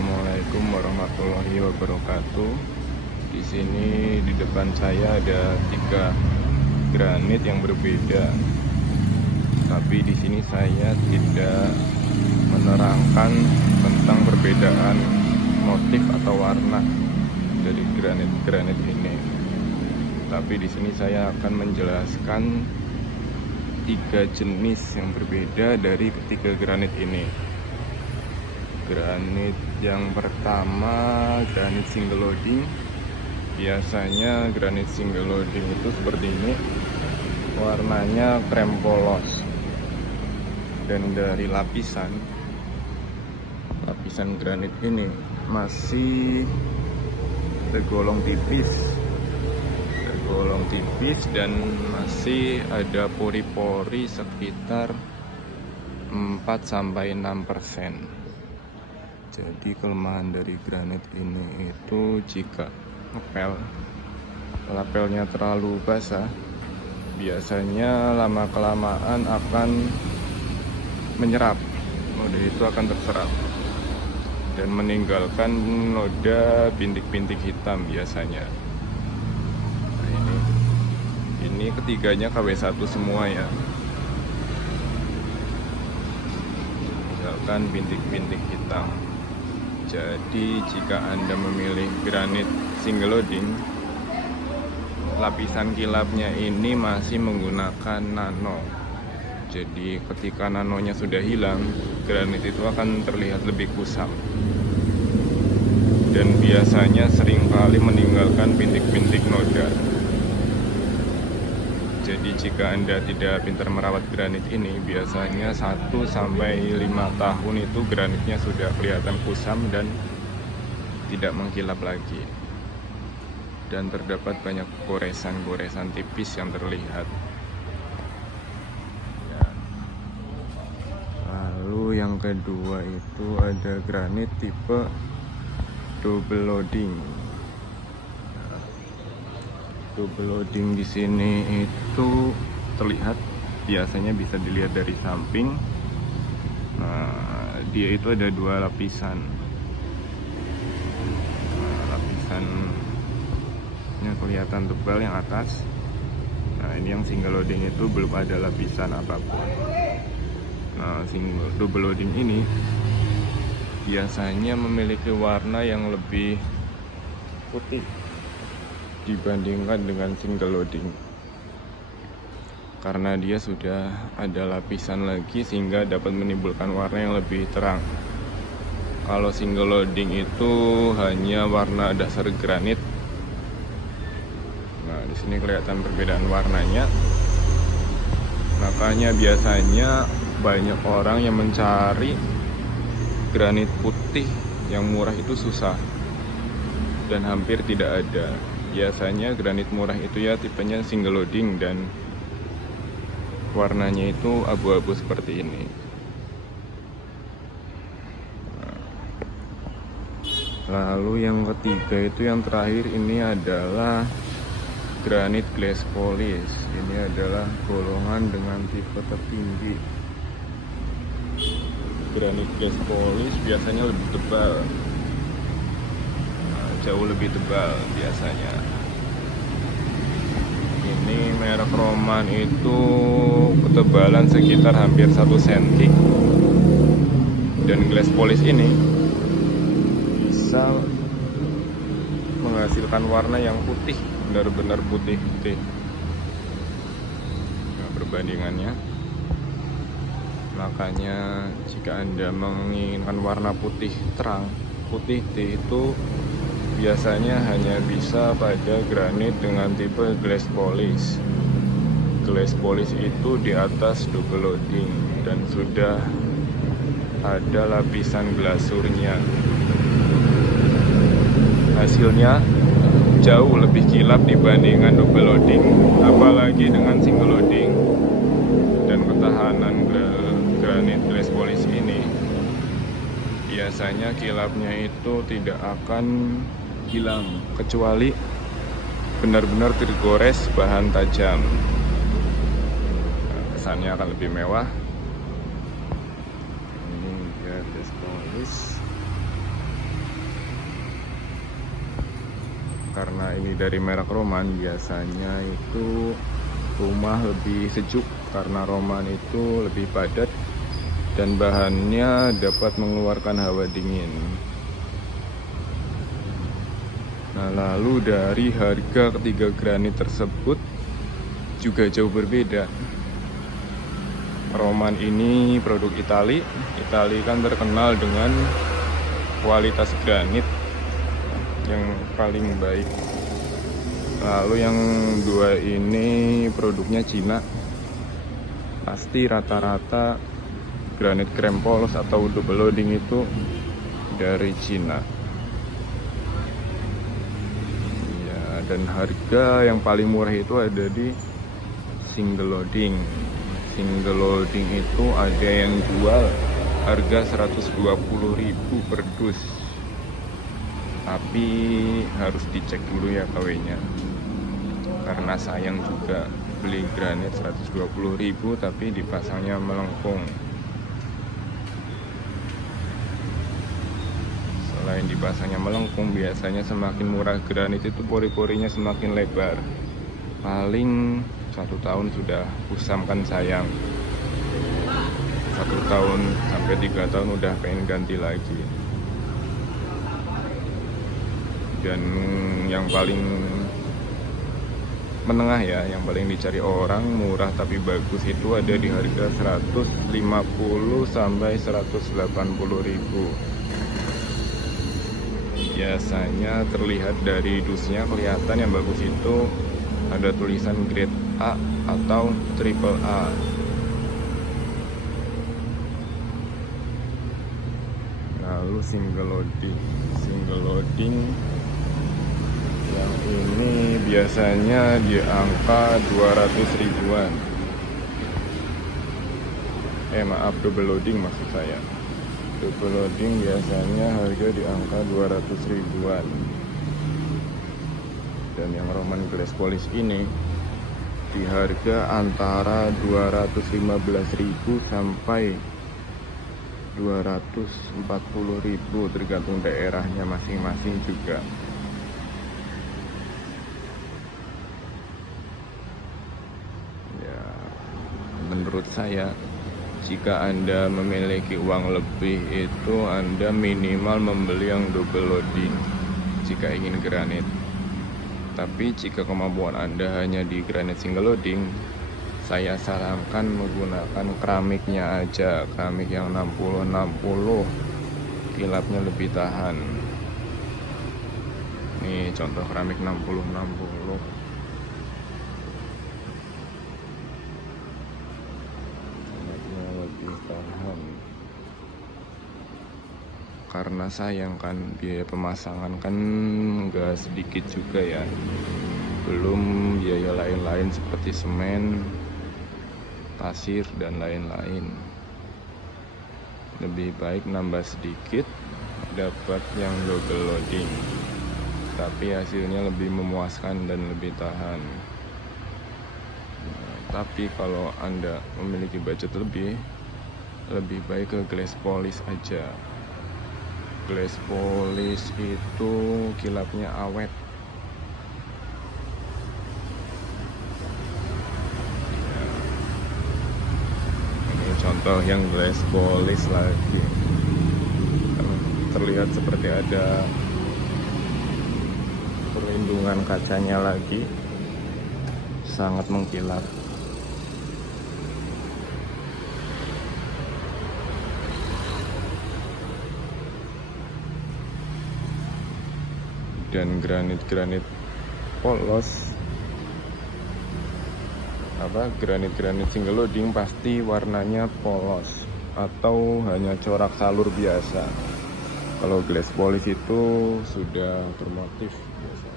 Assalamualaikum warahmatullahi wabarakatuh. Di sini di depan saya ada 3 granit yang berbeda. Tapi di sini saya tidak menerangkan tentang perbedaan motif atau warna dari granit-granit ini. Tapi di sini saya akan menjelaskan 3 jenis yang berbeda dari ketiga granit ini. Granit yang pertama, granit single loading. Biasanya granit single loading itu seperti ini, warnanya krem polos. Dan dari lapisan granit ini masih tergolong tipis dan masih ada pori-pori sekitar 4-6%. Jadi kelemahan dari granit ini itu jika ngepel, lapelnya terlalu basah, biasanya lama-kelamaan akan menyerap. Noda itu akan terserap dan meninggalkan noda bintik-bintik hitam biasanya. Nah, ini ketiganya KW1 semua ya. Meninggalkan bintik-bintik hitam. Jadi jika Anda memilih granit single loading, lapisan kilapnya ini masih menggunakan nano. Jadi ketika nanonya sudah hilang, granit itu akan terlihat lebih kusam. Dan biasanya seringkali meninggalkan bintik-bintik noda. Jadi jika Anda tidak pintar merawat granit ini, biasanya 1-5 tahun itu granitnya sudah kelihatan kusam dan tidak mengkilap lagi. Dan terdapat banyak goresan-goresan tipis yang terlihat. Ya. Lalu yang kedua itu ada granit tipe double loading. Double loading di sini itu terlihat, biasanya bisa dilihat dari samping. Nah, dia itu ada 2 lapisan. Lapisannya kelihatan tebal yang atas. Nah, ini yang single loading itu belum ada lapisan apapun. Nah, double loading ini biasanya memiliki warna yang lebih putih dibandingkan dengan single loading, karena dia sudah ada lapisan lagi sehingga dapat menimbulkan warna yang lebih terang. Kalau single loading itu hanya warna dasar granit. Nah, di sini kelihatan perbedaan warnanya. Makanya biasanya banyak orang yang mencari granit putih yang murah itu susah dan hampir tidak ada. Biasanya granit murah itu ya tipenya single loading dan warnanya itu abu-abu seperti ini. Lalu yang ketiga itu yang terakhir ini adalah granit glass polish. Ini adalah golongan dengan tipe tertinggi. Granit glass polish biasanya lebih tebal. Jauh lebih tebal biasanya. Ini merek Roman itu ketebalan sekitar hampir 1 cm. Dan glass polish ini bisa menghasilkan warna yang putih, benar-benar putih-putih. Nah, perbandingannya. Makanya jika Anda menginginkan warna putih terang, putih itu biasanya hanya bisa pada granit dengan tipe glass polish. Glass polish itu di atas double loading dan sudah ada lapisan glasurnya. Hasilnya jauh lebih kilap dibandingkan double loading, apalagi dengan single loading. Dan ketahanan granit glass polish ini biasanya kilapnya itu tidak akan hilang kecuali benar-benar tergores bahan tajam. Nah, kesannya akan lebih mewah. Ini dia glass polish. karena ini dari merek Roman, biasanya itu rumah lebih sejuk karena Roman itu lebih padat dan bahannya dapat mengeluarkan hawa dingin. Nah, lalu dari harga ketiga granit tersebut juga jauh berbeda. Roman ini produk Itali. Itali kan terkenal dengan kualitas granit yang paling baik. Lalu yang dua ini produknya Cina. Pasti rata-rata granit krem polos atau double loading itu dari Cina. Ya, dan harga yang paling murah itu ada di single loading. Single loading itu ada yang jual harga 120.000 per dus. Tapi harus dicek dulu ya KW-nya. Karena sayang juga beli granit 120.000 tapi dipasangnya melengkung. Selain dipasangnya melengkung, biasanya semakin murah granit itu pori-porinya semakin lebar. Paling 1 tahun sudah kusam, kan sayang. 1 tahun sampai 3 tahun udah pengen ganti lagi. Dan yang paling menengah ya, yang paling dicari orang murah tapi bagus itu ada di harga 150 sampai 180.000. Biasanya terlihat dari dusnya, kelihatan yang bagus itu ada tulisan grade A atau triple A. Lalu single loading yang ini biasanya di angka 200 ribuan. Maaf, double loading maksud saya. Double loading biasanya harga di angka 200 ribuan. Dan yang Roman glass polish ini di harga antara 215.000 sampai 240.000 tergantung daerahnya masing-masing juga. Ya, menurut saya jika Anda memiliki uang lebih itu Anda minimal membeli yang double loading jika ingin granit. Tapi jika kemampuan Anda hanya di granit single loading, saya sarankan menggunakan keramiknya aja, keramik yang 60-60, kilapnya lebih tahan. Ini contoh keramik 60-60. Kilapnya lebih tahan. Karena sayang kan, biaya pemasangan kan nggak sedikit juga ya. Belum biaya lain-lain seperti semen, pasir, dan lain-lain. Lebih baik nambah sedikit, dapat yang double loading, tapi hasilnya lebih memuaskan dan lebih tahan. Nah, tapi kalau Anda memiliki budget lebih baik ke glass polish aja. Glass polish itu kilapnya awet. Contoh yang glass polish lagi, terlihat seperti ada perlindungan kacanya lagi, sangat mengkilap. Dan granit-granit polos, granit single loading pasti warnanya polos atau hanya corak salur biasa. Kalau glass polish itu sudah bermotif biasa.